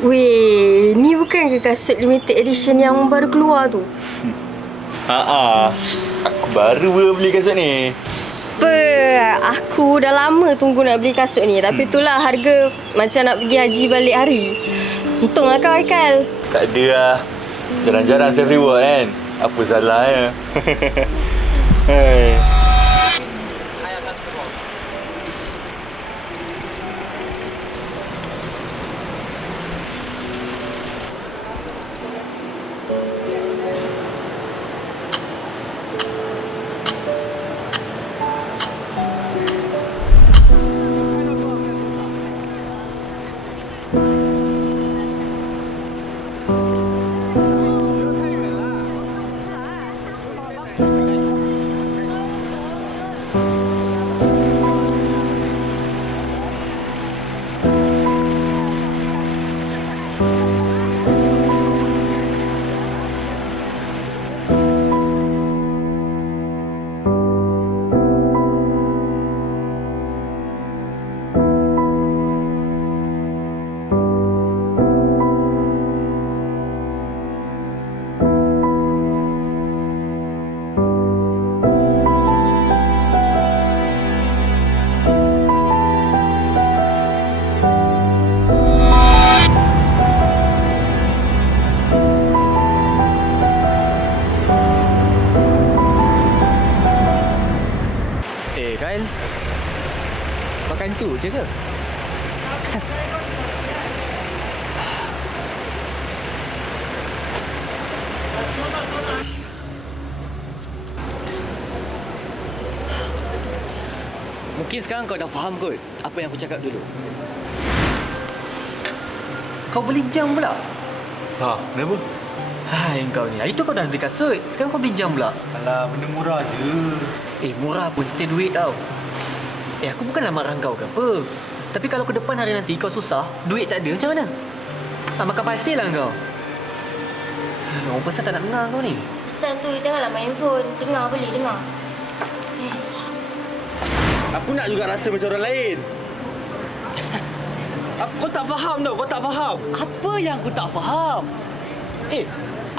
Weh, ni bukan ke kasut limited edition yang baru keluar tu? Aku baru beli kasut ni. Aku dah lama tunggu nak beli kasut ni. Tapi itulah harga macam nak pergi haji balik hari. Untunglah kau, Haikal. Tak ada lah. Jarang-jarang self reward kan. Apa salahnya? Hai. Kyle, makan tu je ke? Mungkin sekarang kau dah faham kot apa yang aku cakap dulu. Kau beli jam pula? Kenapa? Hai kau ni, hari tu kau dah beli kasut, sekarang kau beli jam pula. Alah, benda murah je. Murah pun still duit tau. Aku bukanlah marah kau ke apa. Tapi kalau ke depan hari nanti kau susah, duit tak ada, macam mana? Makan pasir lah kau. Orang pesan tak nak dengar kau ni. Pesan tu janganlah main phone. Dengar boleh, dengar. Aku nak juga rasa macam orang lain. Kau tak faham tau, kau tak faham. Apa yang aku tak faham?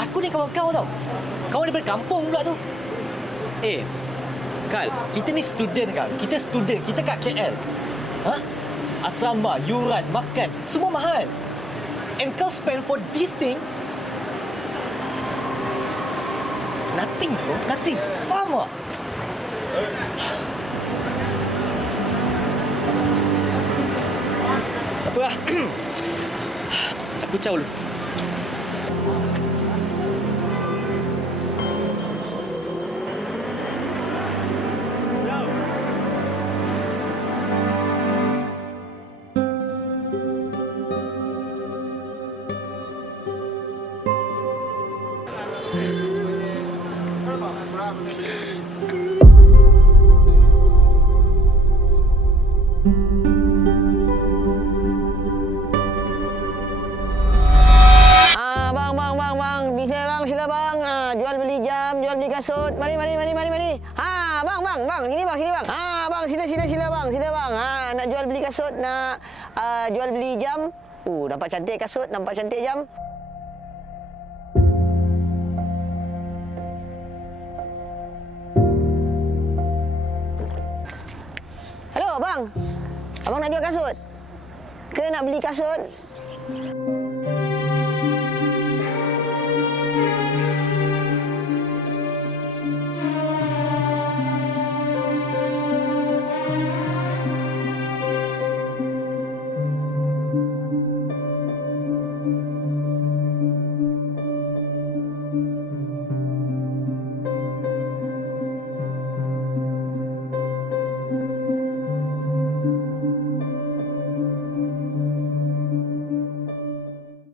Aku ni kawan kau tau. Kawan daripada kampung pula tu. Kal, kita ni student Kal. Kita student, kita kat KL. Asrama, yuran, makan, semua mahal. And kau spend for this thing nothing bro, nothing. Faham tak? Tak apa lah. Aku caw dulu. Bang, sila bang. Jual beli jam, jual beli kasut. Mari. Bang. Sini bang. Bang, sila bang. Nak jual beli kasut, nak jual beli jam. Nampak cantik kasut, nampak cantik jam. abang. Abang nak jual kasut? Ke nak beli kasut?